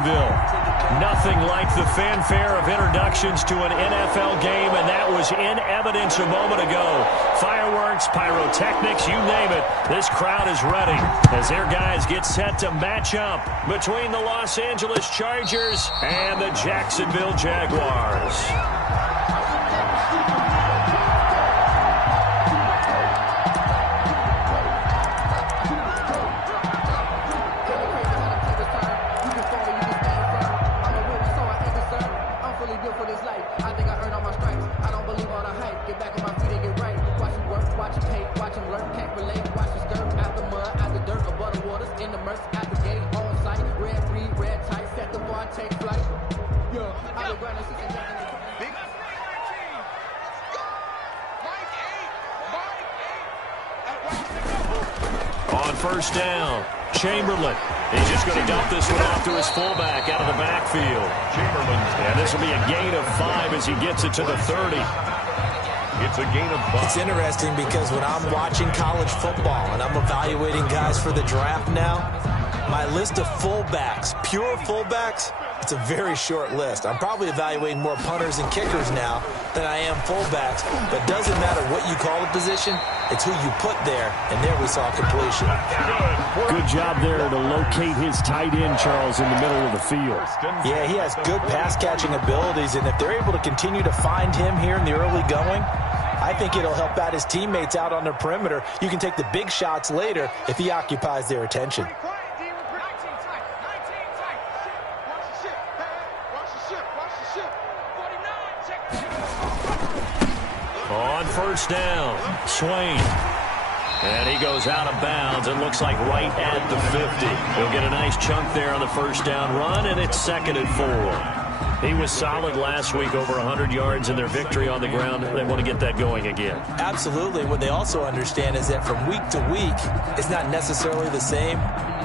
Nothing like the fanfare of introductions to an NFL game, and that was in evidence a moment ago. Fireworks, pyrotechnics, you name it. This crowd is ready as their guys get set to match up between the Los Angeles Chargers and the Jacksonville Jaguars. On first down, Chamberlain. He's just going to dump this one off to his fullback out of the backfield. And this will be a gain of 5 as he gets it to the 30. It's a gain of 5. It's interesting because when I'm watching college football and I'm evaluating guys for the draft now, my list of fullbacks, pure fullbacks, it's a very short list. I'm probably evaluating more punters and kickers now than I am fullbacks. But it doesn't matter what you call the position, it's who you put there, and there we saw completion. Good job there to locate his tight end, Charles, in the middle of the field. Yeah, he has good pass-catching abilities, and if they're able to continue to find him here in the early going, I think it'll help out his teammates out on the perimeter. You can take the big shots later if he occupies their attention. On first down, Swain. And he goes out of bounds. It looks like right at the 50. He'll get a nice chunk there on the first down run, and it's 2nd and 4. He was solid last week, over 100 yards in their victory on the ground. They want to get that going again. Absolutely. What they also understand is that from week to week, it's not necessarily the same,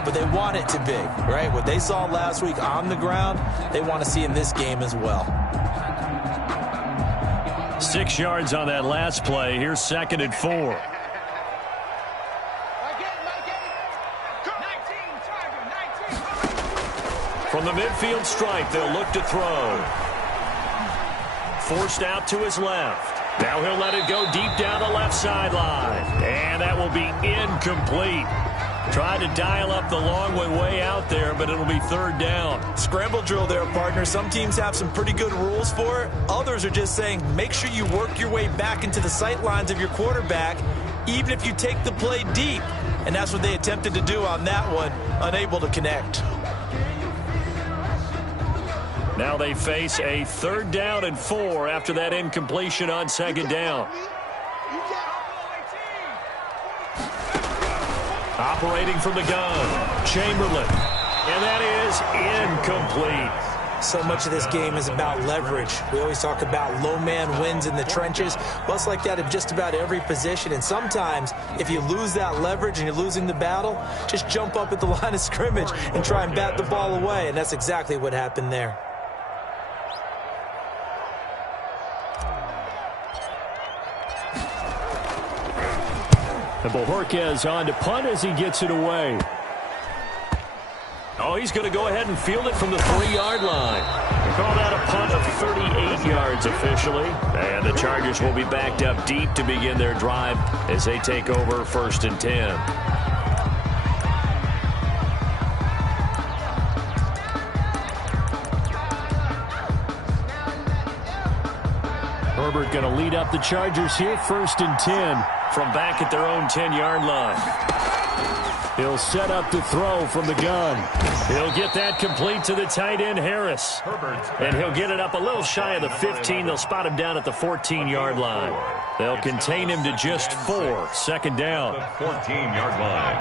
but they want it to be, right? What they saw last week on the ground, they want to see in this game as well. 6 yards on that last play. Here's 2nd and 4. From the midfield stripe, they'll look to throw. Forced out to his left. Now he'll let it go deep down the left sideline. And that will be incomplete. Tried to dial up the long way out there, but it'll be 3rd down. Scramble drill there, partner. Some teams have some pretty good rules for it. Others are just saying make sure you work your way back into the sight lines of your quarterback, even if you take the play deep. And that's what they attempted to do on that one, unable to connect. Now they face a 3rd down and 4 after that incompletion on 2nd down. Operating from the gun, Chamberlain. And that is incomplete. So much of this game is about leverage. We always talk about low man wins in the trenches. Well, it's like that in just about every position. And sometimes, if you lose that leverage and you're losing the battle, just jump up at the line of scrimmage and try and bat the ball away. And that's exactly what happened there. And Bojorquez on to punt as he gets it away. Oh, he's going to go ahead and field it from the 3-yard line. We call that a punt of 38 yards officially. And the Chargers will be backed up deep to begin their drive as they take over 1st and 10. Herbert going to lead up the Chargers here, 1st and 10 from back at their own 10-yard line. He'll set up to throw from the gun. He'll get that complete to the tight end, Harris. And he'll get it up a little shy of the 15. They'll spot him down at the 14-yard line. They'll contain him to just 4. 2nd down. 14-yard line.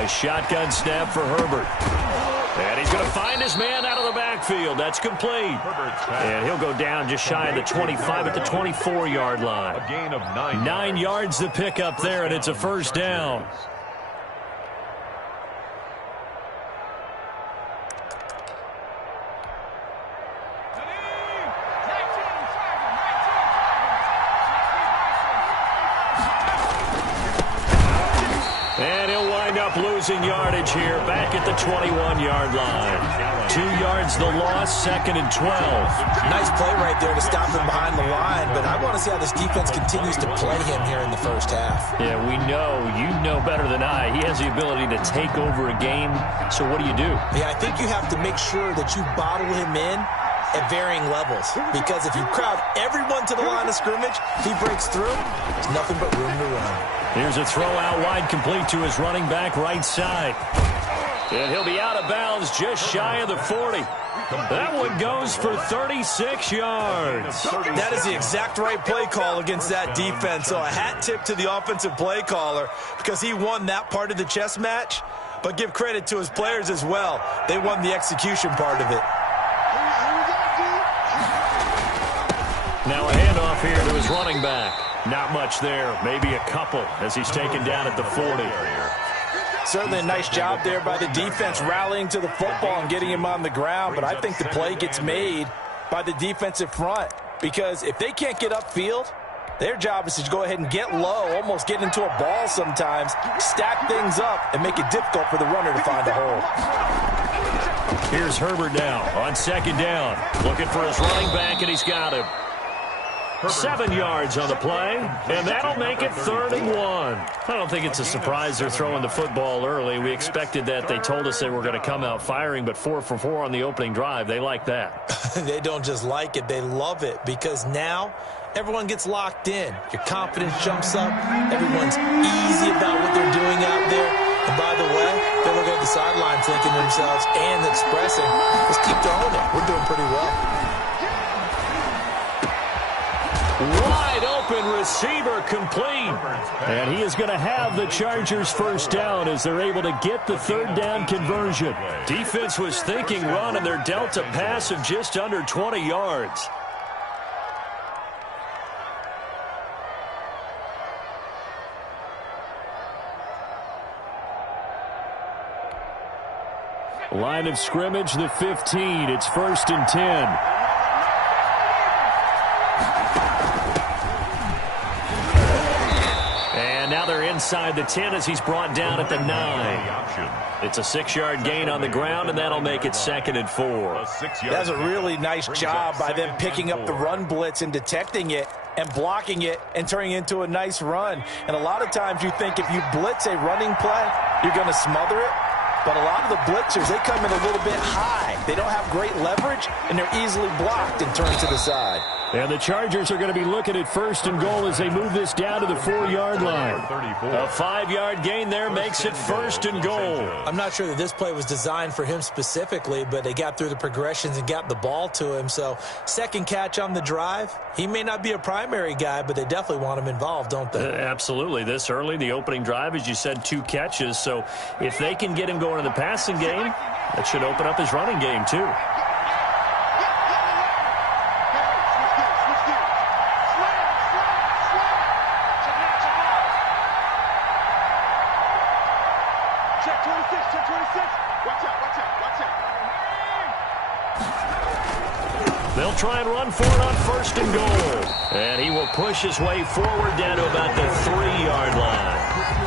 A shotgun snap for Herbert. And he's going to find his man out of the backfield. That's complete. And he'll go down just shy of the 25 at the 24-yard line. A gain of 9. 9 yards to pick up there, and it's a 1st down. And he'll wind up losing yardage here back at the 21-yard line. 2 yards the loss, 2nd and 12. Nice play right there to stop him behind the line, but I want to see how this defense continues to play him here in the first half. Yeah, we know. You know better than I. He has the ability to take over a game, so what do you do? Yeah, I think you have to make sure that you bottle him in at varying levels, because if you crowd everyone to the line of scrimmage, if he breaks through, there's nothing but room to run. Here's a throw out wide, complete to his running back right side. And he'll be out of bounds just shy of the 40. That one goes for 36 yards. That is the exact right play call against that defense. So a hat tip to the offensive play caller, because he won that part of the chess match. But give credit to his players as well. They won the execution part of it. Now a handoff here to his running back. Not much there, maybe a couple as he's taken down at the 40. Certainly a nice job there by the defense rallying to the football and getting him on the ground, but I think the play gets made by the defensive front, because if they can't get upfield, their job is to go ahead and get low, almost get into a ball sometimes, stack things up, and make it difficult for the runner to find a hole. Here's Herbert now on 2nd down, looking for his running back, and he's got him. 7 yards on the play, and that'll make it 3rd and 1. I don't think it's a surprise they're throwing the football early. We expected that. They told us they were going to come out firing, but 4 for 4 on the opening drive. They like that. They don't just like it, they love it, because now everyone gets locked in. Your confidence jumps up. Everyone's easy about what they're doing out there. And by the way, they're looking at the sideline thinking to themselves and expressing, let's keep throwing it. We're doing pretty well. Wide open receiver complete. And he is going to have the Chargers first down as they're able to get the 3rd down conversion. Defense was thinking run, and they're dealt a pass of just under 20 yards. Line of scrimmage, the 15. It's 1st and 10. Now they're inside the 10 as he's brought down at the 9. It's a 6-yard gain on the ground, and that'll make it 2nd and 4. That's a really nice job by them picking up the run blitz and detecting it and blocking it and turning it into a nice run. And a lot of times you think if you blitz a running play, you're going to smother it. But a lot of the blitzers, they come in a little bit high. They don't have great leverage, and they're easily blocked and turned to the side. And the Chargers are going to be looking at 1st and goal as they move this down to the 4-yard line. A 5-yard gain there makes it 1st and goal. I'm not sure that this play was designed for him specifically, but they got through the progressions and got the ball to him. So 2nd catch on the drive. He may not be a primary guy, but they definitely want him involved, don't they? Absolutely. This early, the opening drive, as you said, 2 catches. So if they can get him going in the passing game, that should open up his running game too. They'll try and run for it on 1st and goal. And he will push his way forward down to about the 3-yard line.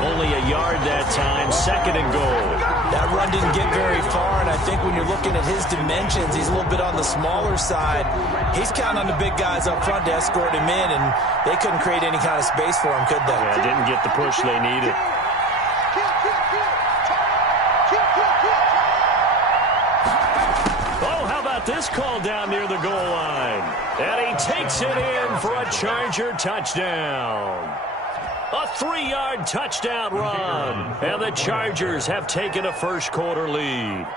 Only a yard that time, 2nd and goal. That run didn't get very far, and I think when you're looking at his dimensions, he's a little bit on the smaller side. He's counting on the big guys up front to escort him in, and they couldn't create any kind of space for him, could they? Yeah, didn't get the push they needed. This call down near the goal line. And he takes it in for a Charger touchdown. A 3-yard touchdown run. And the Chargers have taken a first-quarter lead.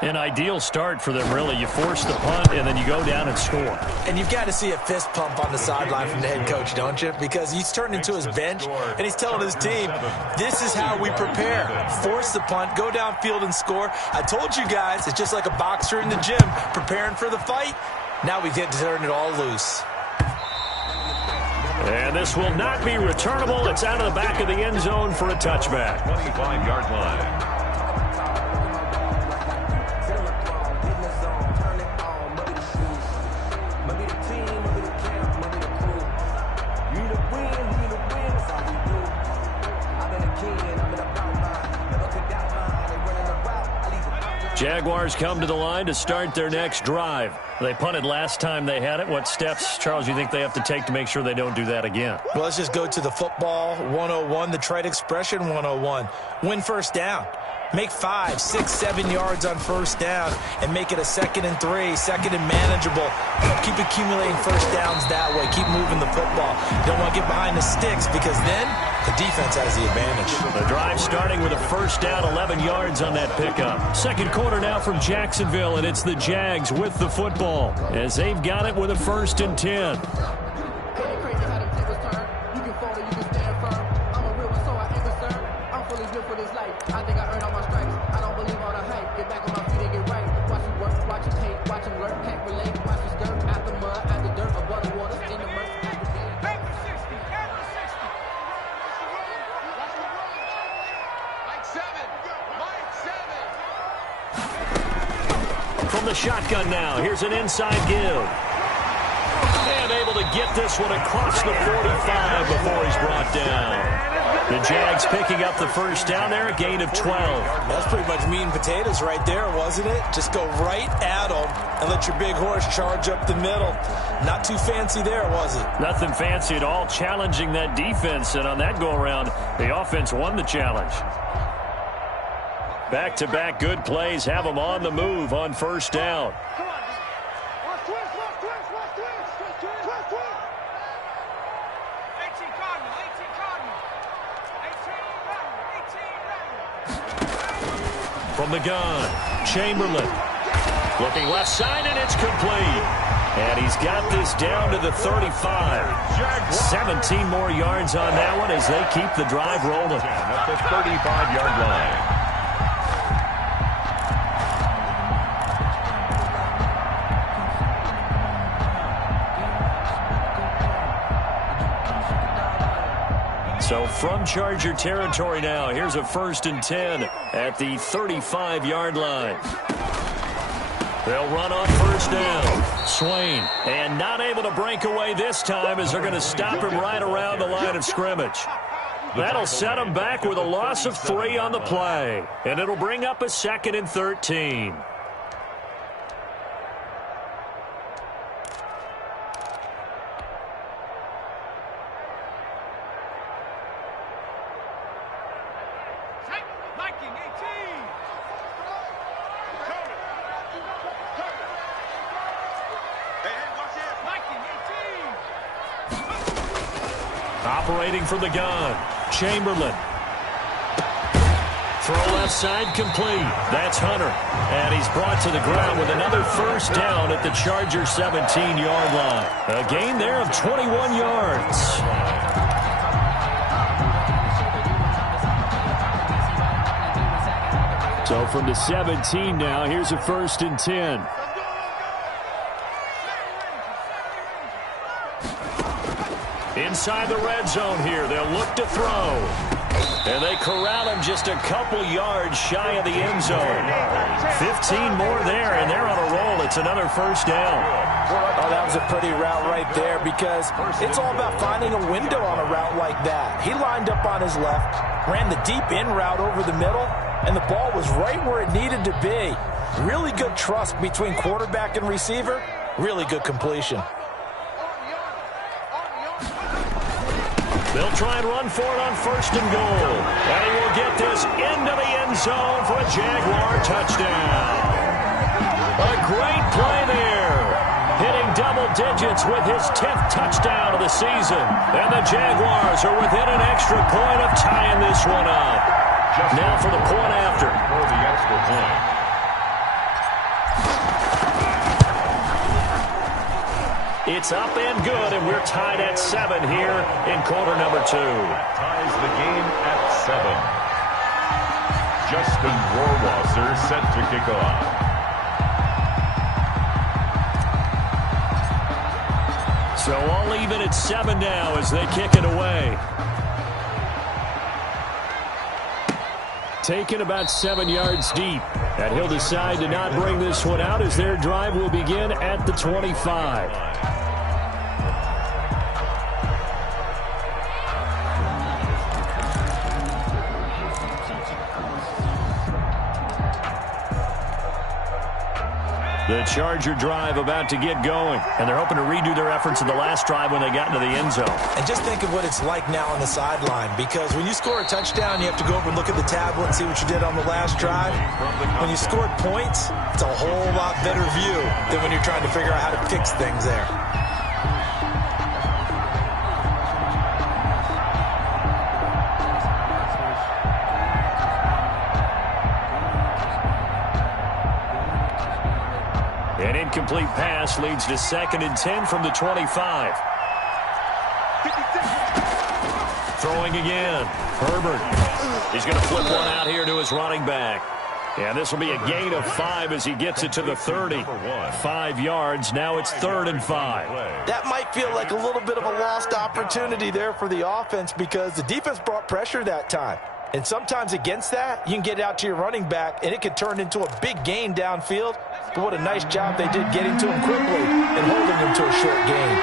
An ideal start for them, really. You force the punt, and then you go down and score. And you've got to see a fist pump on the sideline from the head coach, don't you? Because he's turned into his bench, and he's telling his team, this is how we prepare. Force the punt, go downfield and score. I told you guys, it's just like a boxer in the gym preparing for the fight. Now we get to turn it all loose. And this will not be returnable. It's out of the back of the end zone for a touchback. 25-yard line. Jaguars come to the line to start their next drive. They punted last time they had it. What steps, Charles, you think they have to take to make sure they don't do that again? Well, let's just go to the football 101, the trade expression 101. Win first down. Make 5, 6, 7 yards on first down and make it a 2nd and 3, 2nd and manageable. Keep accumulating first downs that way. Keep moving the football. Don't want to get behind the sticks because then the defense has the advantage. The drive starting with a first down, 11 yards on that pickup. Second quarter now from Jacksonville, and it's the Jags with the football as they've got it with a 1st and 10. From the shotgun now, here's an inside give. And able to get this one across the 45 before he's brought down. The Jags picking up the first down there, a gain of 12. That's pretty much meat and potatoes right there, wasn't it? Just go right at them and let your big horse charge up the middle. Not too fancy there, was it? Nothing fancy at all, challenging that defense. And on that go-around, the offense won the challenge. Back-to-back good plays have them on the move on first down. From the gun, Chamberlain. Looking left side, and it's complete. And he's got this down to the 35. 17 more yards on that one as they keep the drive rolling. At the 35-yard line. So from Charger territory now, here's a 1st and 10 at the 35-yard line. They'll run on first down. Swain, and not able to break away this time as they're going to stop him right around the line of scrimmage. That'll set him back with a loss of 3 on the play, and it'll bring up a 2nd and 13. Operating from the gun, Chamberlain. Throw left side complete. That's Hunter. And he's brought to the ground with another first down at the Charger 17-yard line. A gain there of 21 yards. So from the 17 now, here's a 1st and 10. Inside the red zone here, they'll look to throw. And they corral him just a couple yards shy of the end zone. 15 more there, and they're on a roll. It's another first down. Oh, that was a pretty route right there because it's all about finding a window on a route like that. He lined up on his left, ran the deep in route over the middle, and the ball was right where it needed to be. Really good trust between quarterback and receiver. Really good completion. They'll try and run for it on 1st and goal. And he will get this into the end zone for a Jaguar touchdown. A great play there. Hitting double digits with his 10th touchdown of the season. And the Jaguars are within an extra point of tying this one up. Now for the point after. For the extra point. It's up and good, and we're tied at 7 here in quarter number 2. Ties the game at 7. Justin Rohrwasser set to kick off. So all even at 7 now as they kick it away. Taken about 7 yards deep. And he'll decide to not bring this one out as their drive will begin at the 25. The Charger drive about to get going, and they're hoping to redo their efforts in the last drive when they got into the end zone. And just think of what it's like now on the sideline, because when you score a touchdown, you have to go over and look at the tablet and see what you did on the last drive. When you scored points, it's a whole lot better view than when you're trying to figure out how to fix things there. An incomplete pass leads to 2nd and 10 from the 25. Throwing again. Herbert. He's going to flip one out here to his running back. And this will be a gain of 5 as he gets it to the 30. 5 yards. Now it's 3rd and 5. That might feel like a little bit of a lost opportunity there for the offense because the defense brought pressure that time. And sometimes against that, you can get it out to your running back, and it could turn into a big gain downfield. But what a nice job they did getting to him quickly and holding him to a short gain.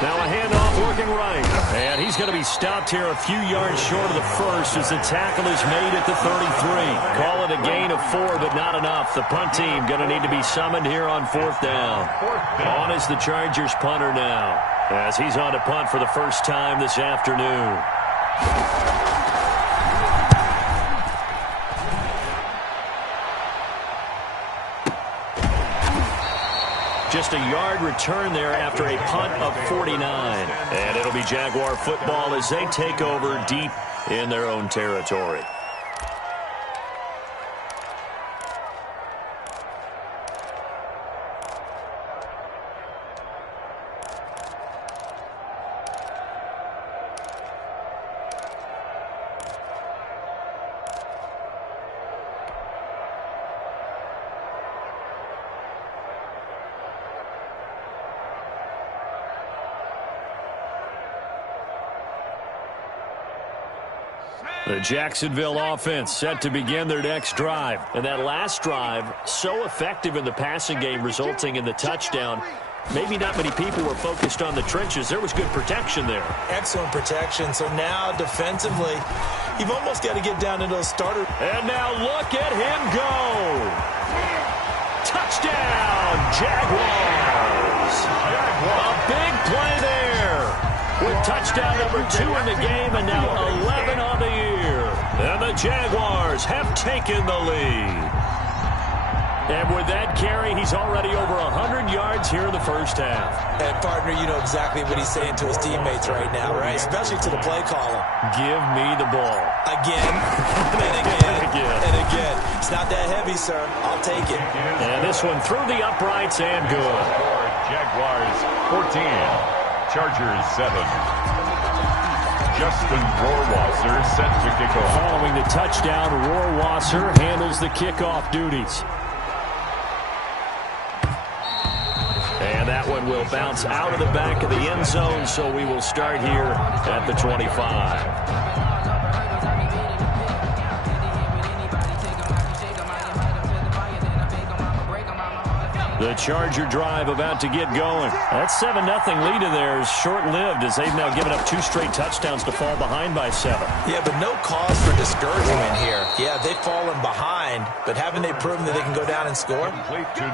Now a handoff looking right. And he's going to be stopped here a few yards short of the first as the tackle is made at the 33. Call it a gain of 4, but not enough. The punt team going to need to be summoned here on 4th down. On is the Chargers punter now, as he's on to punt for the first time this afternoon. Just a yard return there after a punt of 49. And it'll be Jaguar football as they take over deep in their own territory. The Jacksonville offense set to begin their next drive. And that last drive, so effective in the passing game, resulting in the touchdown. Maybe not many people were focused on the trenches. There was good protection there. Excellent protection. So now defensively, you've almost got to get down into those starters. And now look at him go. Touchdown, Jaguars. A big play there. With touchdown number 2 in the game and now 11 on the year. And the Jaguars have taken the lead. And with that carry, he's already over 100 yards here in the first half. And, partner, you know exactly what he's saying to his teammates right now, right? Especially to the play caller. Give me the ball. Again, and again, and again. It's not that heavy, sir. I'll take it. And this one through the uprights and good. Jaguars 14, Chargers 7. Justin Rohrwasser set to kick off. Following the touchdown, Rohrwasser handles the kickoff duties. And that one will bounce out of the back of the end zone, so we will start here at the 25. The Charger drive about to get going. That 7-0 lead of theirs short-lived as they've now given up 2 straight touchdowns to fall behind by 7. Yeah, but no cause for discouragement here. Yeah, they've fallen behind, but haven't they proven that they can go down and score?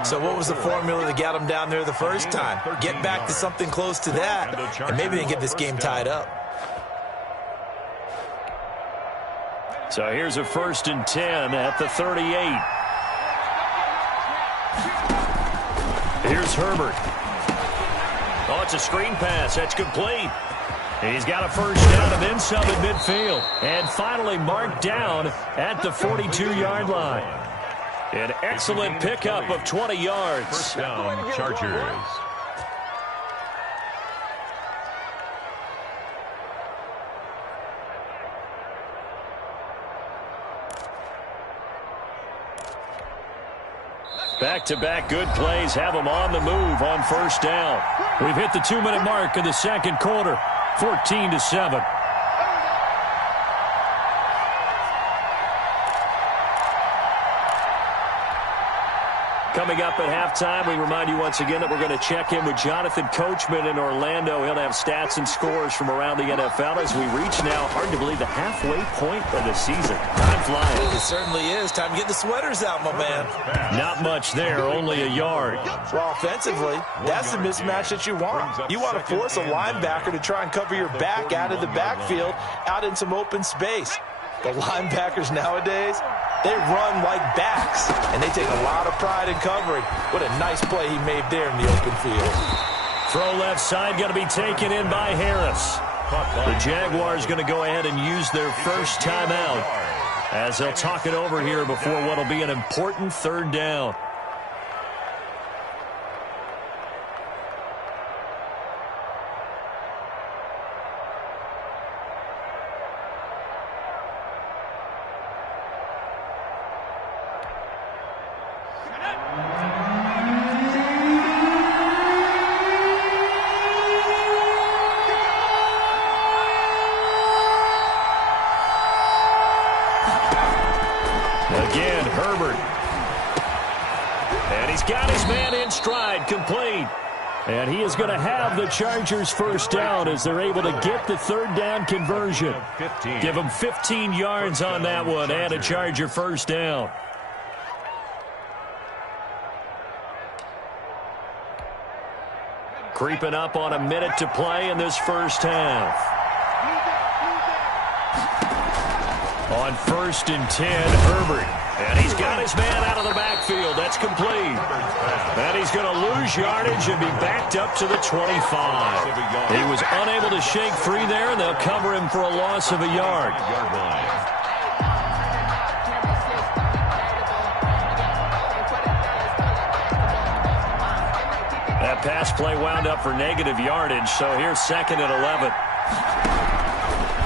So what was the formula that got them down there the first time? Get back to something close to that, and maybe they can get this game tied up. So here's a 1st and 10 at the 38. Here's Herbert. Oh, it's a screen pass. That's complete. He's got a first down and then some at midfield. And finally marked down at the 42-yard line. An excellent pickup of 20 yards. First down, Chargers. Back-to-back good plays have them on the move on first down. We've hit the 2-minute mark in the second quarter, 14-7. coming up at halftime. We remind you once again that we're going to check in with Jonathan Coachman in Orlando. He'll have stats and scores from around the NFL as we reach now, hard to believe, the halfway point of the season. Time flying. It certainly is. Time to get the sweaters out, my man. Not much there, only a yard. Well, offensively, that's the mismatch that you want. You want to force a linebacker to try and cover your back out of the backfield, out in some open space. The linebackers nowadays, they run like backs, and they take a lot of pride in covering. What a nice play he made there in the open field. Throw left side, going to be taken in by Harris. The Jaguars going to go ahead and use their first timeout as they'll talk it over here before what will be an important third down. Again, Herbert. And he's got his man in stride, complete. And he is going to have the Chargers first down as they're able to get the third down conversion. Give them 15 yards on that one and a Charger first down. Creeping up on a minute to play in this first half. On 1st and 10, Herbert. And he's got his man out of the backfield. That's complete. And he's going to lose yardage and be backed up to the 25. He was unable to shake free there, and they'll cover him for a loss of a yard. That pass play wound up for negative yardage, so here's 2nd and 11.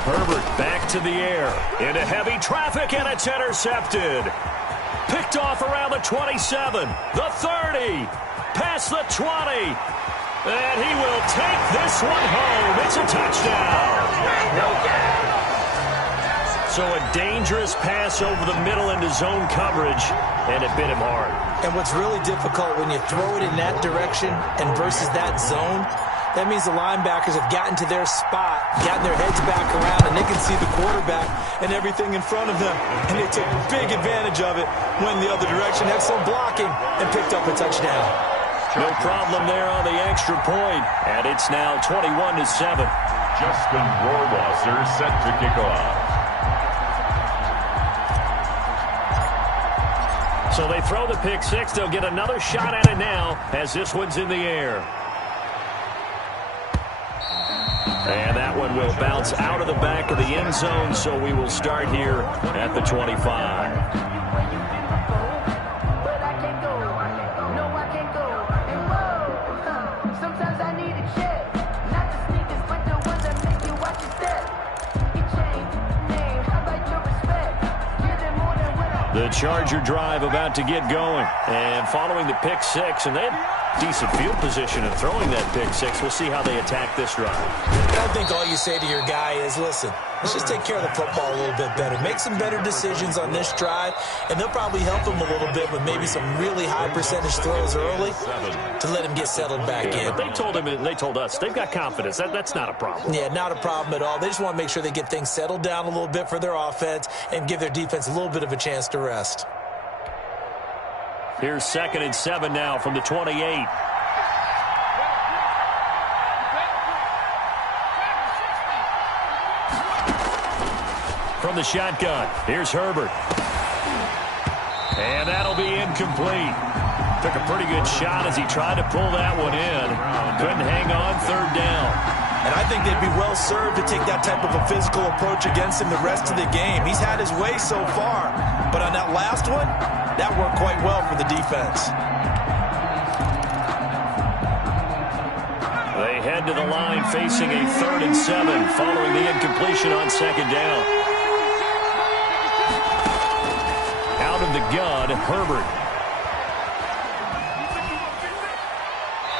Herbert back to the air. Into heavy traffic, and it's intercepted. Picked off around the 27, the 30, past the 20. And he will take this one home. It's a touchdown. So a dangerous pass over the middle into zone coverage, and it bit him hard. And what's really difficult when you throw it in that direction and versus that zone, that means the linebackers have gotten to their spot, gotten their heads back around, and they can see the quarterback and everything in front of them. And they took big advantage of it, went the other direction, had some blocking, and picked up a touchdown. No problem there on the extra point, and it's now 21-7. Justin Rohrwasser set to kick off. So they throw the pick six. They'll get another shot at it now as this one's in the air. And that one will bounce out of the back of the end zone, so we will start here at the 25. The Charger drive about to get going. And following the pick six, and they had decent field position in throwing that pick six. We'll see how they attack this drive. I think all you say to your guy is, listen, let's just take care of the football a little bit better. Make some better decisions on this drive, and they'll probably help him a little bit with maybe some really high percentage throws early to let him get settled back in. But they told him, and they told us, they've got confidence. That's not a problem. Yeah, not a problem at all. They just want to make sure they get things settled down a little bit for their offense and give their defense a little bit of a chance to rest. Here's 2nd and 7 now from the 28. From the shotgun, here's Herbert. And that'll be incomplete. Took a pretty good shot as he tried to pull that one in. Couldn't hang on, 3rd down. And I think they'd be well served to take that type of a physical approach against him the rest of the game. He's had his way so far, but on that last one, that worked quite well for the defense. They head to the line facing a 3rd and 7 following the incompletion on 2nd down. Out of the gun, Herbert.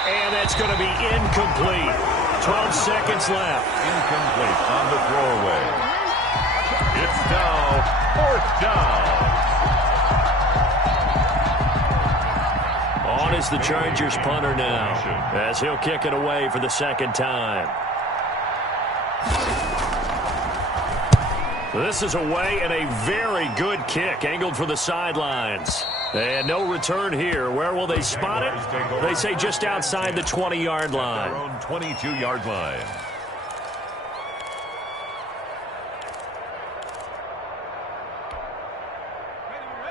And that's going to be incomplete. 12 seconds left. Incomplete on the throwaway. It's now 4th down. on as the Chargers punter now, as he'll kick it away for the second time. This is away and a very good kick, angled for the sidelines. And no return here. Where will they spot it? They say just outside the 20-yard line. Their own 22-yard line.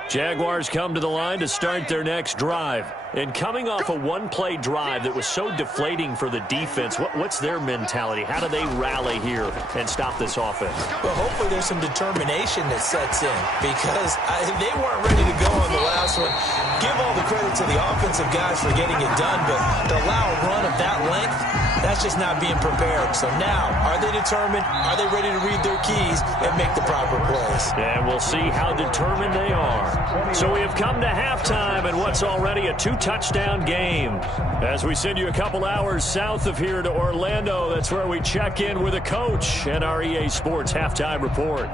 Jaguars come to the line to start their next drive. And coming off a one-play drive that was so deflating for the defense, what's their mentality? How do they rally here and stop this offense? Well, hopefully there's some determination that sets in, because they weren't ready to go on the last one. Give all the credit to the offensive guys for getting it done, but to allow a run of that length, that's just not being prepared. So now, are they determined? Are they ready to read their keys and make the proper plays? And we'll see how determined they are. So we have come to halftime in what's already a two-touchdown game. As we send you a couple hours south of here to Orlando, that's where we check in with a coach and our EA Sports halftime report.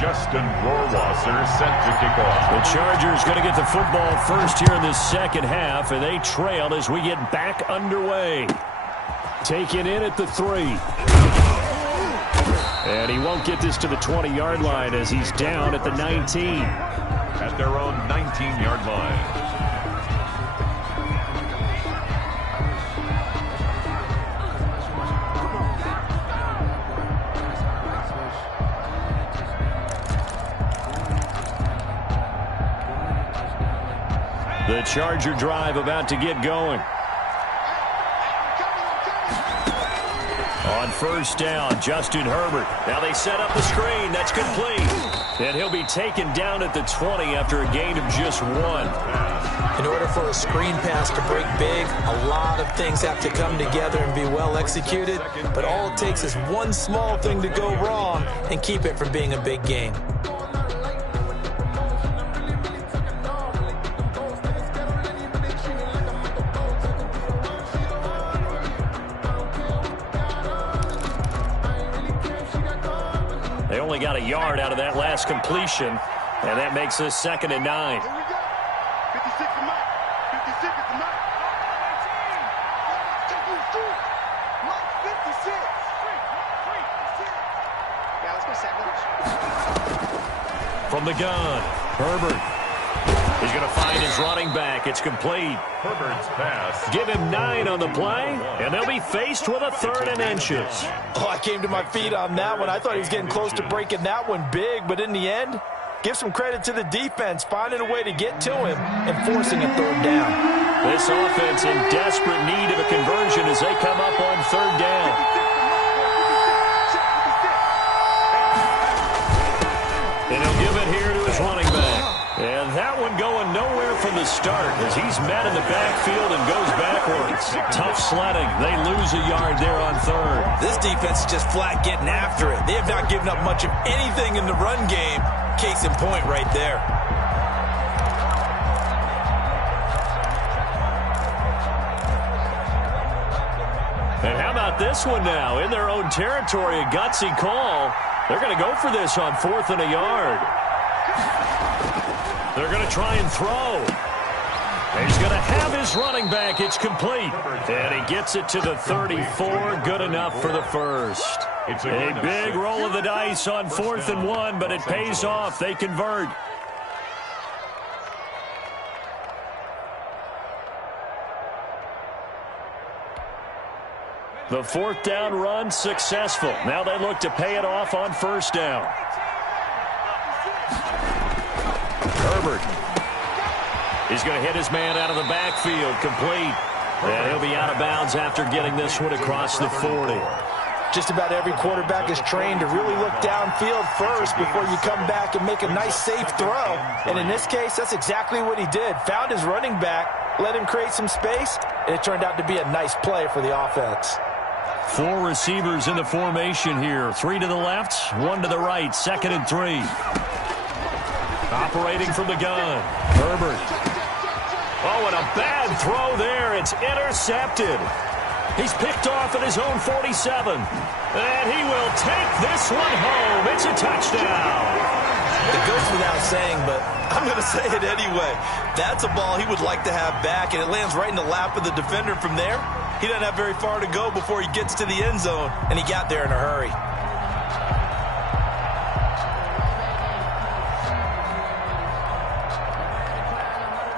Justin Rohrwasser set to kick off. The Chargers going to get the football first here in this second half, and they trail as we get back underway. Taken in at the 3. And he won't get this to the 20-yard line as he's down at the 19. At their own 19-yard line. The Charger drive about to get going. On first down, Justin Herbert. Now they set up the screen. That's complete. And he'll be taken down at the 20 after a gain of just 1. In order for a screen pass to break big, a lot of things have to come together and be well executed. But all it takes is one small thing to go wrong and keep it from being a big game. They only got a yard out of that last completion, and that makes this 2nd and 9. From the gun, Herbert. He's going to find his running back. It's complete. Herbert's pass. Give him 9 on the play, and they'll be faced with a 3rd and inches. Oh, I came to my feet on that one. I thought he was getting close to breaking that one big, but in the end, give some credit to the defense, finding a way to get to him and forcing a 3rd down. This offense in desperate need of a conversion as they come up on 3rd down. And he'll give it here to his running back. And that one going nowhere from the start as he's met in the backfield and goes backwards. Tough sledding. They lose a yard there on 3rd. This defense is just flat getting after it. They have not given up much of anything in the run game. Case in point right there. And how about this one now? In their own territory, a gutsy call. They're going to go for this on 4th and a yard. They're going to try and throw. And he's going to have his running back. It's complete. And he gets it to the 34. Good enough for the first. A big roll of the dice on 4th and 1, but it pays off. They convert. The 4th down run successful. Now they look to pay it off on 1st down. Herbert. He's going to hit his man out of the backfield. Complete. And he'll be out of bounds after getting this one across the 40. Just about every quarterback is trained to really look downfield first before you come back and make a nice, safe throw. And in this case, that's exactly what he did. Found his running back, let him create some space, and it turned out to be a nice play for the offense. 4 receivers in the formation here. 3 to the left, 1 to the right. 2nd and 3. Operating from the gun. Herbert. Oh, and a bad throw there. It's intercepted. He's picked off at his own 47. And he will take this one home. It's a touchdown. It goes without saying, but I'm going to say it anyway. That's a ball he would like to have back, and it lands right in the lap of the defender from there. He doesn't have very far to go before he gets to the end zone, and he got there in a hurry.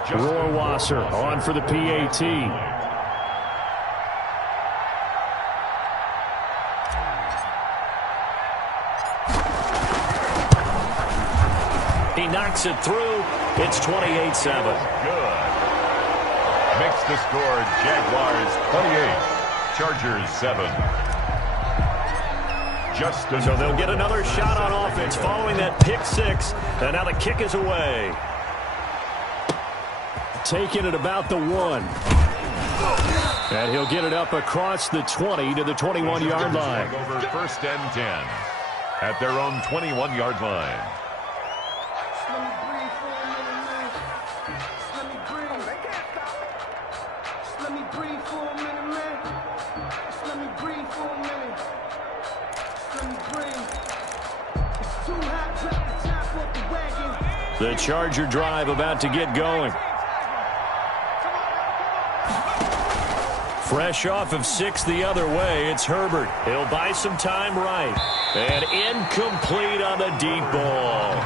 Rohrwasser on for the PAT. He knocks it through. It's 28-7. Good. Makes the score Jaguars 28, Chargers 7. So they'll get another shot on offense following that pick six. And now the kick is away. Taking it about the 1. And he'll get it up across the 20 to the 21-yard line. Over 1st and 10 at their own 21-yard line. The Charger drive about to get going. Fresh off of 6 the other way, it's Herbert. He'll buy some time right. And incomplete on the deep ball.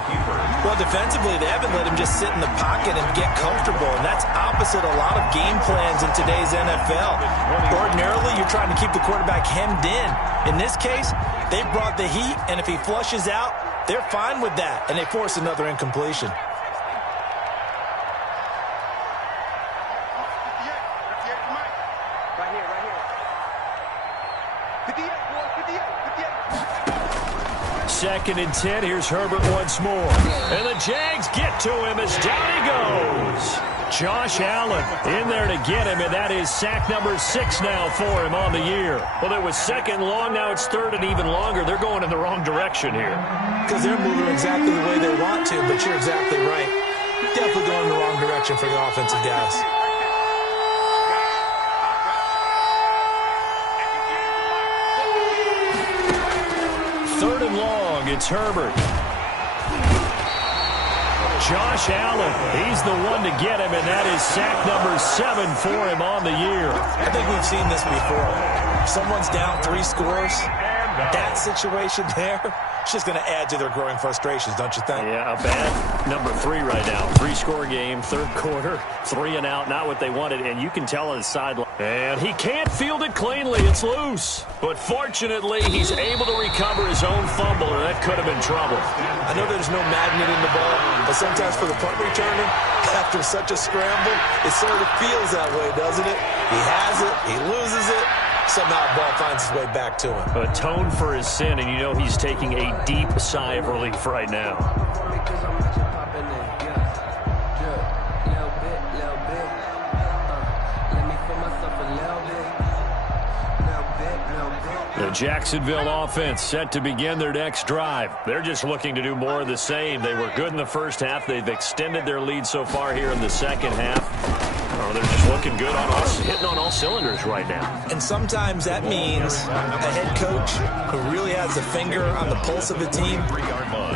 Well, defensively, they haven't let him just sit in the pocket and get comfortable, and that's opposite a lot of game plans in today's NFL. Ordinarily, you're trying to keep the quarterback hemmed in. In this case, they brought the heat, and if he flushes out, they're fine with that, and they force another incompletion. Second and 10. Here's Herbert once more. And the Jags get to him as down he goes. Josh Allen in there to get him, and that is sack number 6 now for him on the year. Well, it was second long. Now it's third and even longer. They're going in the wrong direction here. Because they're moving exactly the way they want to, but you're exactly right. Definitely going in the wrong direction for the offensive guys. Third and long, it's Herbert. Josh Allen, he's the one to get him, and that is sack number 7 for him on the year. I think we've seen this before. Someone's down 3 scores. That situation there, it's just going to add to their growing frustrations, don't you think? Yeah, a bad number 3 right now. 3-score game, third quarter, 3 and out, not what they wanted, and you can tell on the sideline. And he can't field it cleanly. It's loose. But fortunately, he's able to recover his own fumble, or that could have been trouble. I know there's no magnet in the ball, but sometimes for the punt returner, after such a scramble, it sort of feels that way, doesn't it? He has it, he loses it. Somehow the ball finds its way back to him. Atone for his sin, and you know he's taking a deep sigh of relief right now. The Jacksonville offense set to begin their next drive. They're just looking to do more of the same. They were good in the first half. They've extended their lead so far here in the second half. Oh, they're just looking good on all, hitting on all cylinders right now. And sometimes that means a head coach who really has a finger on the pulse of the team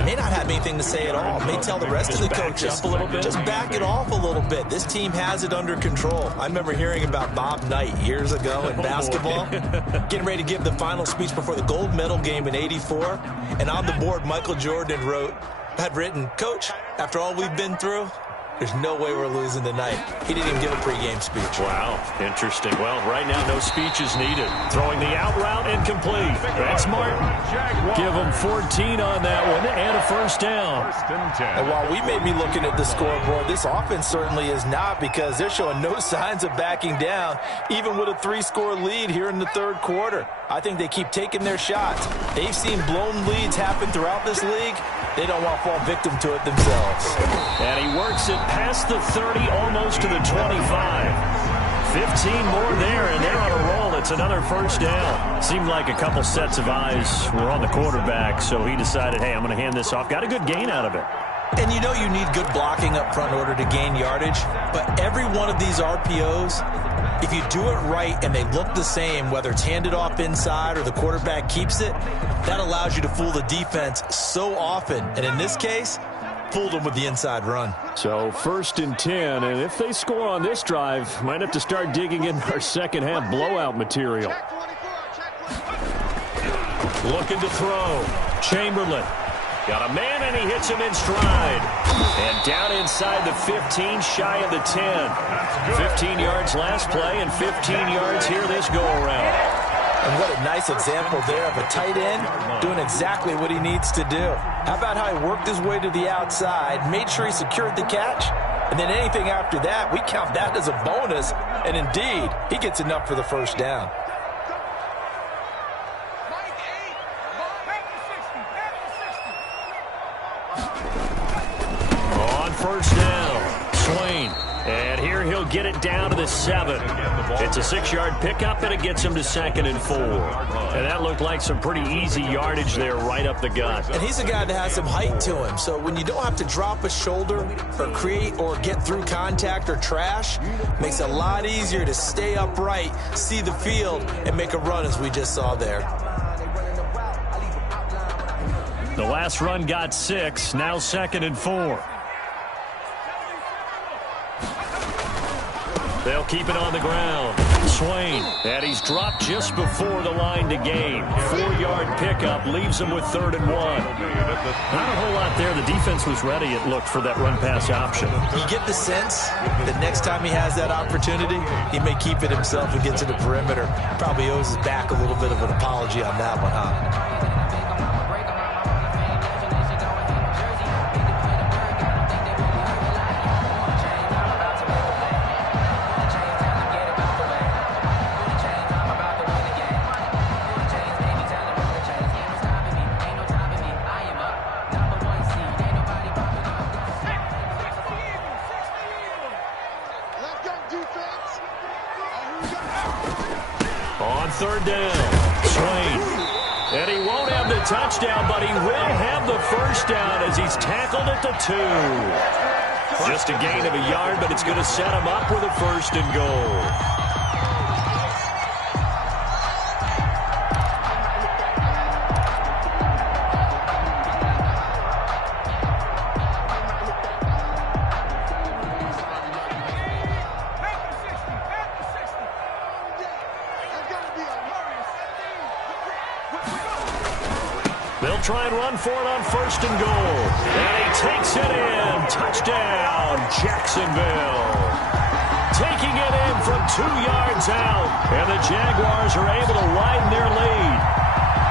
may not have anything to say at all. May tell the rest of the coaches, up a little bit. Just back it off a little bit. This team has it under control. I remember hearing about Bob Knight years ago in basketball, getting ready to give the final speech before the gold medal game in '84. And on the board, Michael Jordan had written, "Coach, after all we've been through, there's no way we're losing tonight." He didn't even give a pregame speech. Wow, interesting. Well, right now, no speech is needed. Throwing the out route incomplete. That's Martin. Give him 14 on that one and a first down. And while we may be looking at the scoreboard, this offense certainly is not, because they're showing no signs of backing down, even with a 3-score lead here in the third quarter. I think they keep taking their shots. They've seen blown leads happen throughout this league. They don't want to fall victim to it themselves. And he works it past the 30, almost to the 25. 15 more there, and they're on a roll. It's another first down. Seemed like a couple sets of eyes were on the quarterback, so he decided, hey, I'm going to hand this off. Got a good gain out of it. And you know you need good blocking up front in order to gain yardage, but every one of these RPOs If you do it right and they look the same, whether it's handed off inside or the quarterback keeps it, that allows you to fool the defense so often. And in this case, fooled them with the inside run. So 1st and 10, and if they score on this drive, might have to start digging in our second half blowout material. Looking to throw. Chamberlain. Got a man, and he hits him in stride. And down inside the 15, shy of the 10. 15 yards last play and 15 yards here this go-around. And what a nice example there of a tight end doing exactly what he needs to do. How about how he worked his way to the outside, made sure he secured the catch, and then anything after that, we count that as a bonus. And indeed, he gets enough for the first down. On first down, Swain. And here he'll get it down to the 7. It's a 6-yard pickup, and it gets him to 2nd and 4. And that looked like some pretty easy yardage there right up the gut. And he's a guy that has some height to him, so when you don't have to drop a shoulder or create or get through contact or trash, makes it a lot easier to stay upright, see the field, and make a run as we just saw there. The last run got 6, now 2nd and 4. They'll keep it on the ground. Swain, and he's dropped just before the line to gain. 4-yard pickup leaves him with 3rd and 1. Not a whole lot there. The defense was ready, it looked, for that run-pass option. You get the sense that next time he has that opportunity, he may keep it himself and get to the perimeter. Probably owes his back a little bit of an apology on that one, huh? On 3rd down, Swain. And he won't have the touchdown, but he will have the first down as he's tackled at the 2. Just a gain of a yard, but it's going to set him up with a 1st and goal. They'll try and run for it on 1st and goal. And he takes it in. Touchdown, Jacksonville. Taking it in from 2 yards out. And the Jaguars are able to widen their lead.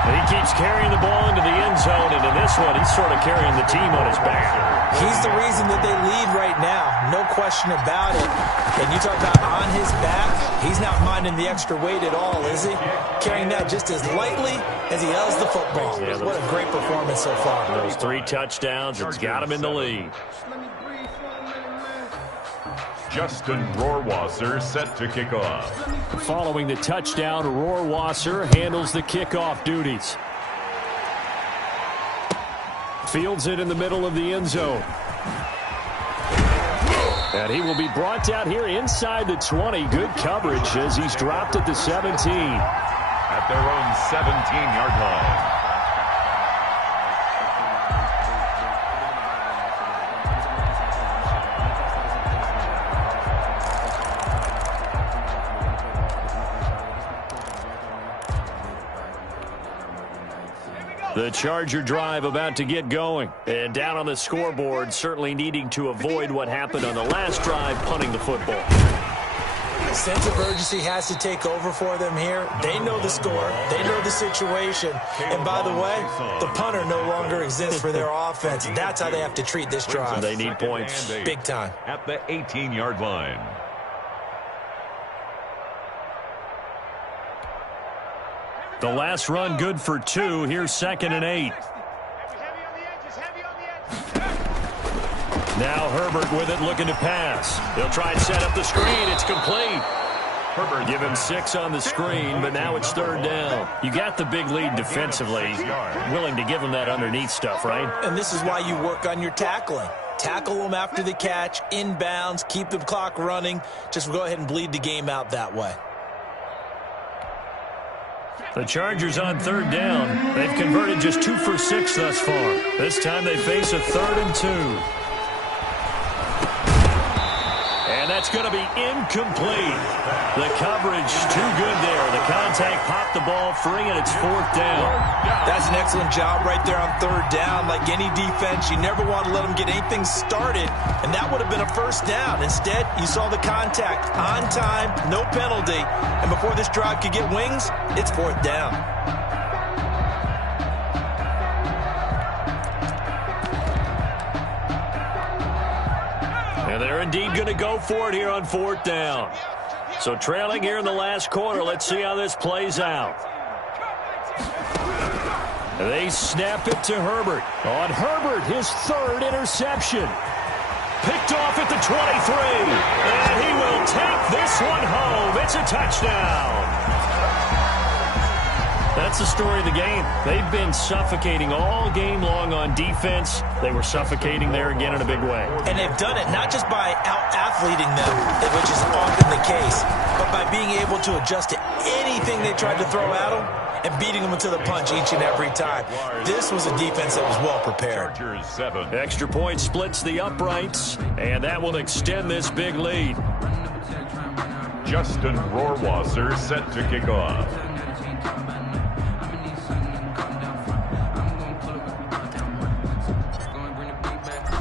And he keeps carrying the ball into the end zone. And in this one, he's sort of carrying the team on his back. He's the reason that they lead right now. No question about it. And you talk about on his back, he's not minding the extra weight at all, is he? Carrying that just as lightly as he does the football. Yeah, what a great performance so far. Those 3 touchdowns, it's got him in the lead. Justin Rohrwasser set to kick off. Following the touchdown, Rohrwasser handles the kickoff duties. Fields it in the middle of the end zone. And he will be brought down here inside the 20. Good coverage as he's dropped at the 17. At their own 17-yard line. The Charger drive about to get going. And down on the scoreboard, certainly needing to avoid what happened on the last drive, punting the football. Sense of urgency has to take over for them here. They know the score. They know the situation. And by the way, the punter no longer exists for their offense. That's how they have to treat this drive. They need points. Big time. At the 18-yard line. The last run good for 2. Here's 2nd and 8. Now Herbert with it, looking to pass. He'll try and set up the screen. It's complete. Herbert give him 6 on the screen, but now it's 3rd down. You got the big lead defensively. Willing to give him that underneath stuff, right? And this is why you work on your tackling. tackle them after the catch, inbounds, keep the clock running. Just go ahead and bleed the game out that way. The Chargers on third down. They've converted just 2 for 6 thus far. This time they face a 3rd and 2. And that's going to be incomplete. The coverage too good there. The contact popped the ball free, and it's 4th down. That's an excellent job right there on 3rd down. Like any defense, you never want to let them get anything started, and that would have been a 1st down. Instead, you saw the contact on time, no penalty, and before this drive could get wings, it's 4th down. And they're indeed going to go for it here on 4th down. So trailing here in the last quarter, let's see how this plays out. They snap it to Herbert. On Herbert, his 3rd interception. Picked off at the 23. And he will take this one home. It's a touchdown. That's the story of the game. They've been suffocating all game long on defense. They were suffocating there again in a big way. And they've done it not just by out-athleting them, which is often the case, but by being able to adjust to anything they tried to throw at them and beating them to the punch each and every time. This was a defense that was well prepared. Extra point splits the uprights, and that will extend this big lead. Justin Rohrwasser set to kick off.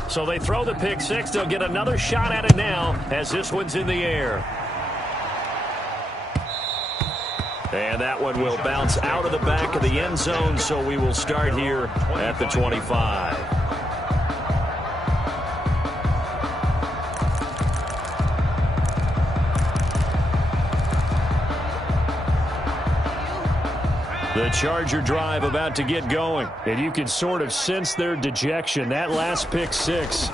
So they throw the pick 6. They'll get another shot at it now as this one's in the air. And that one will bounce out of the back of the end zone, so we will start here at the 25. The Charger drive about to get going, and you can sort of sense their dejection. That last pick 6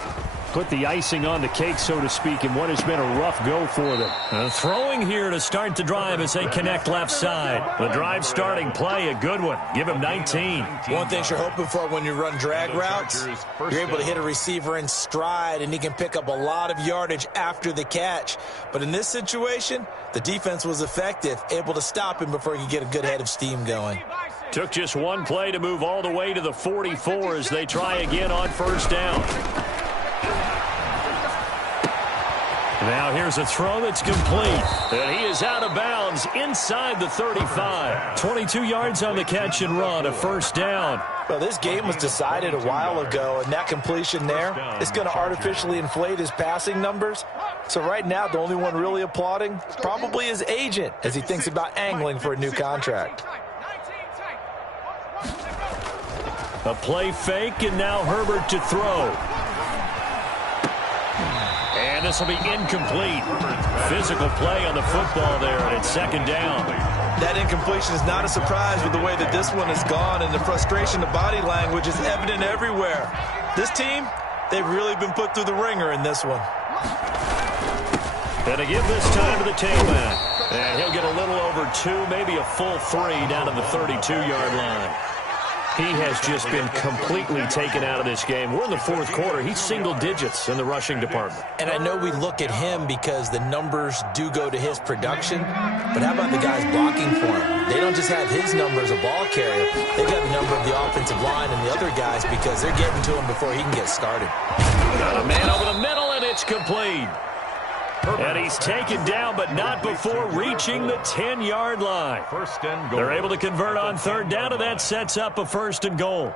put the icing on the cake, so to speak, in what has been a rough go for them. Throwing here to start the drive as they connect left side. The drive starting play, a good one. Give him 19. One thing you're hoping for when you run drag routes, you're able to hit a receiver in stride, and he can pick up a lot of yardage after the catch. But in this situation, the defense was effective, able to stop him before he could get a good head of steam going. Took just one play to move all the way to the 44 as they try again on 1st down. Now here's a throw that's complete. And he is out of bounds inside the 35. 22 yards on the catch and run, a 1st down. Well, this game was decided a while ago, and that completion there is going to artificially inflate his passing numbers. So right now, the only one really applauding is probably his agent as he thinks about angling for a new contract. A play fake, and now Herbert to throw. And this will be incomplete. Physical play on the football there, and it's 2nd down. That incompletion is not a surprise with the way that this one has gone, and the frustration of body language is evident everywhere. This team, they've really been put through the ringer in this one. And to give this time to the tailback. And he'll get a little over 2, maybe a full 3 down to the 32-yard line. He has just been completely taken out of this game. We're in the 4th quarter. He's single digits in the rushing department. And I know we look at him because the numbers do go to his production, but how about the guys blocking for him? They don't just have his number as a ball carrier. They've got the number of the offensive line and the other guys because they're getting to him before he can get started. Got a man over the middle, and it's complete. And he's taken down, but not before reaching the 10-yard line. 1st and goal. They're able to convert on 3rd down, and that sets up a 1st and goal.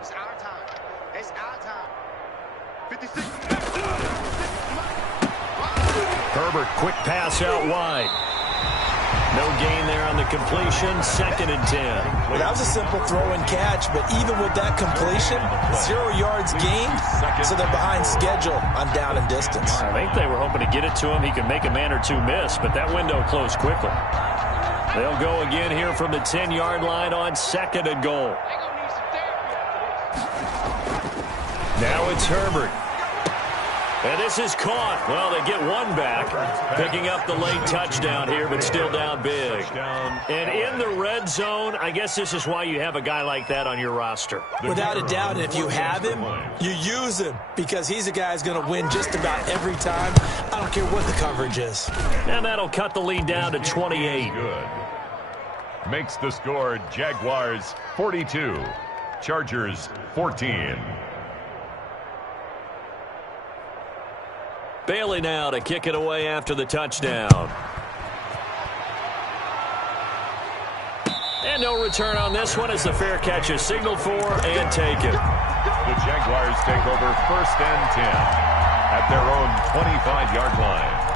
It's our time. It's our time. 56. Herbert, quick pass out wide. No gain there on the completion. 2nd and 10. Well, that was a simple throw and catch, but even with that completion, 0 yards gained, so they're behind schedule on down and distance. I think they were hoping to get it to him. He could make a man or two miss, but that window closed quickly. They'll go again here from the 10-yard line on 2nd and goal. Now it's Herbert. And this is caught. Well, they get one back, picking up the late touchdown here, but still down big. And in the red zone, I guess this is why you have a guy like that on your roster. Without a doubt, and if you have him, you use him because he's a guy who's going to win just about every time. I don't care what the coverage is. And that'll cut the lead down to 28. Good. Makes the score Jaguars 42, Chargers 14. Bailey now to kick it away after the touchdown. And no return on this one as the fair catch is signaled for and taken. The Jaguars take over 1st and 10 at their own 25-yard line.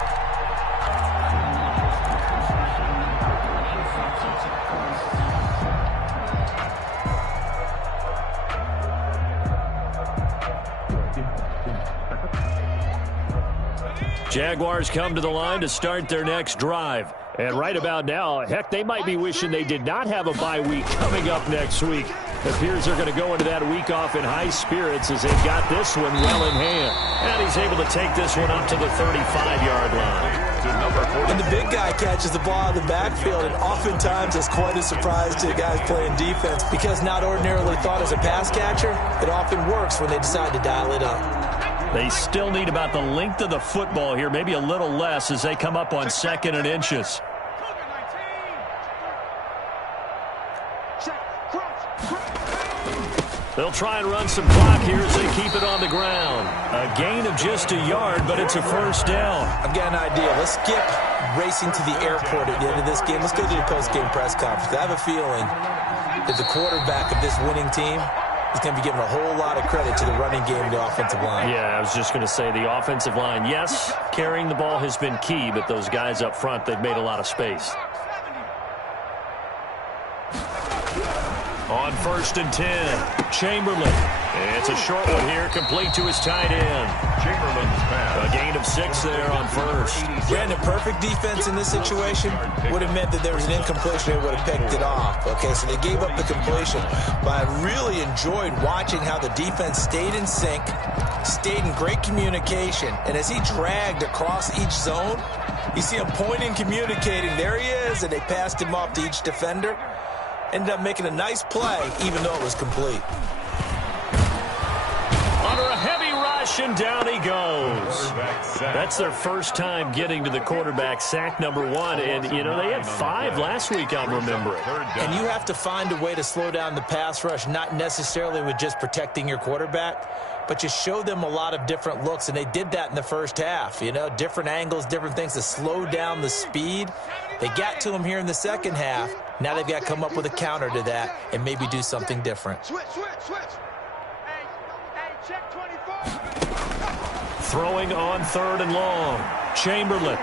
Jaguars come to the line to start their next drive. And right about now, heck, they might be wishing they did not have a bye week coming up next week. It appears they're going to go into that week off in high spirits as they've got this one well in hand. And he's able to take this one up to the 35-yard line. And the big guy catches the ball out of the backfield, and oftentimes it's quite a surprise to the guys playing defense because not ordinarily thought as a pass catcher, it often works when they decide to dial it up. They still need about the length of the football here, maybe a little less as they come up on 2nd and inches. They'll try and run some clock here as they keep it on the ground. A gain of just a yard, but it's a first down. I've got an idea. Let's skip racing to the airport at the end of this game. Let's go to the post-game press conference. I have a feeling that the quarterback of this winning team is going to be given a whole lot of credit to the running game and the offensive line. Yeah, I was just going to say the offensive line, yes, carrying the ball has been key, but those guys up front, they've made a lot of space. On 1st and 10, Chamberlain. It's a short one here, complete to his tight end. Chamberlain's pass. A gain of 6 there on 1st. Brandon, perfect defense in this situation would have meant that there was an incompletion. They would have picked it off. Okay, so they gave up the completion. But I really enjoyed watching how the defense stayed in sync, stayed in great communication. And as he dragged across each zone, you see him pointing, communicating. There he is, and they passed him off to each defender. Ended up making a nice play, even though it was complete. Under a heavy rush, and down he goes. That's their first time getting to the quarterback, sack number 1. And, you know, they had 5 last week, I'm remembering. And you have to find a way to slow down the pass rush, not necessarily with just protecting your quarterback, but you show them a lot of different looks, and they did that in the first half. You know, different angles, different things to slow down the speed. They got to him here in the second half. Now they've got to come up with a counter to that and maybe do something different. Switch. Hey, check 24. Throwing on 3rd and long. Chamberlain.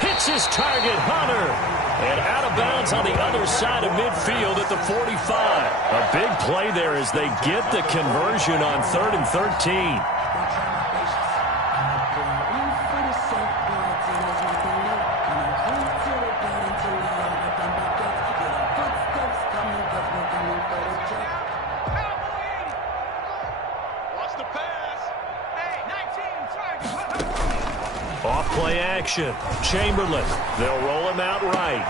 Hits his target, Hunter. And out of bounds on the other side of midfield at the 45. A big play there as they get the conversion on 3rd and 13. Off-play action. Chamberlain. They'll roll him out right.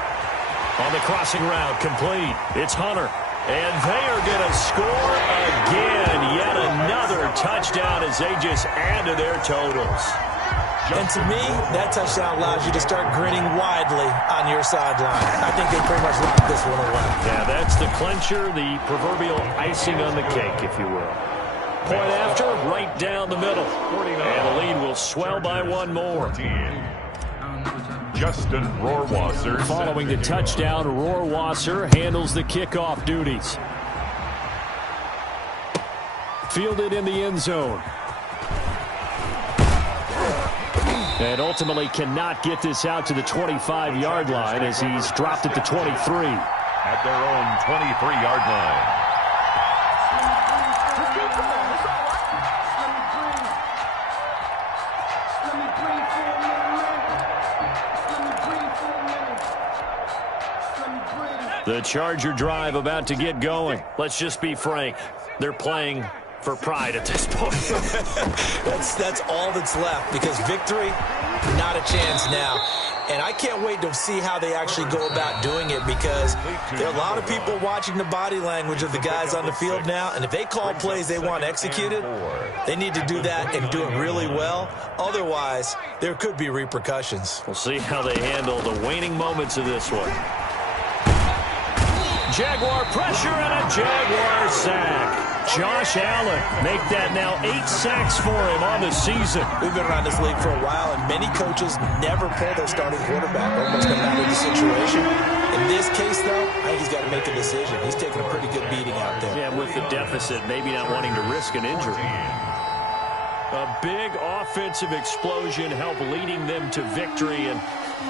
On the crossing route, complete. It's Hunter. And they are going to score again. Yet another touchdown as they just add to their totals. And to me, that touchdown allows you to start grinning widely on your sideline. I think they pretty much locked this one away. Yeah, that's the clincher, the proverbial icing on the cake, if you will. Point after, right down the middle. And the lead will swell by 1 more. Justin Rohrwasser. Following the touchdown, Rohrwasser handles the kickoff duties. Fielded in the end zone. And ultimately cannot get this out to the 25-yard line as he's dropped at the 23. At their own 23-yard line. The Charger drive about to get going. Let's just be frank. They're playing for pride at this point. That's all that's left, because victory, not a chance now. And I can't wait to see how they actually go about doing it, because there are a lot of people watching the body language of the guys on the field now, and if they call plays they want executed, they need to do that and do it really well. Otherwise, there could be repercussions. We'll see how they handle the waning moments of this one. Jaguar pressure and a Jaguar sack. Josh Allen make that now 8 sacks for him on the season. We've been around this league for a while, and many coaches never pull their starting quarterback, almost no matter the situation. In this case, though, I think he's got to make a decision. He's taking a pretty good beating out there. Yeah, with the deficit, maybe not wanting to risk an injury. A big offensive explosion helped leading them to victory, and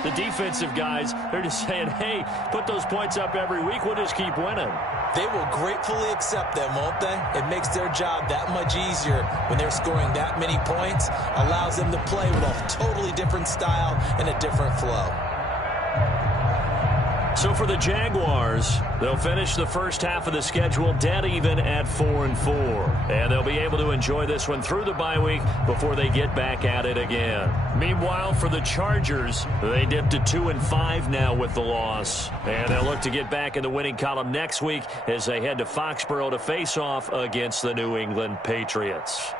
the defensive guys, they're just saying, hey, put those points up every week, we'll just keep winning. They will gratefully accept them, won't they? It makes their job that much easier when they're scoring that many points. Allows them to play with a totally different style and a different flow. So for the Jaguars, they'll finish the first half of the schedule dead even at 4-4. And they'll be able to enjoy this one through the bye week before they get back at it again. Meanwhile, for the Chargers, they dipped to 2-5 now with the loss. And they'll look to get back in the winning column next week as they head to Foxborough to face off against the New England Patriots.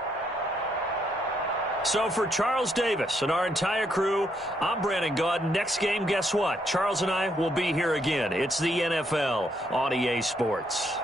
So for Charles Davis and our entire crew, I'm Brandon Gaudin. Next game, guess what? Charles and I will be here again. It's the NFL on EA Sports.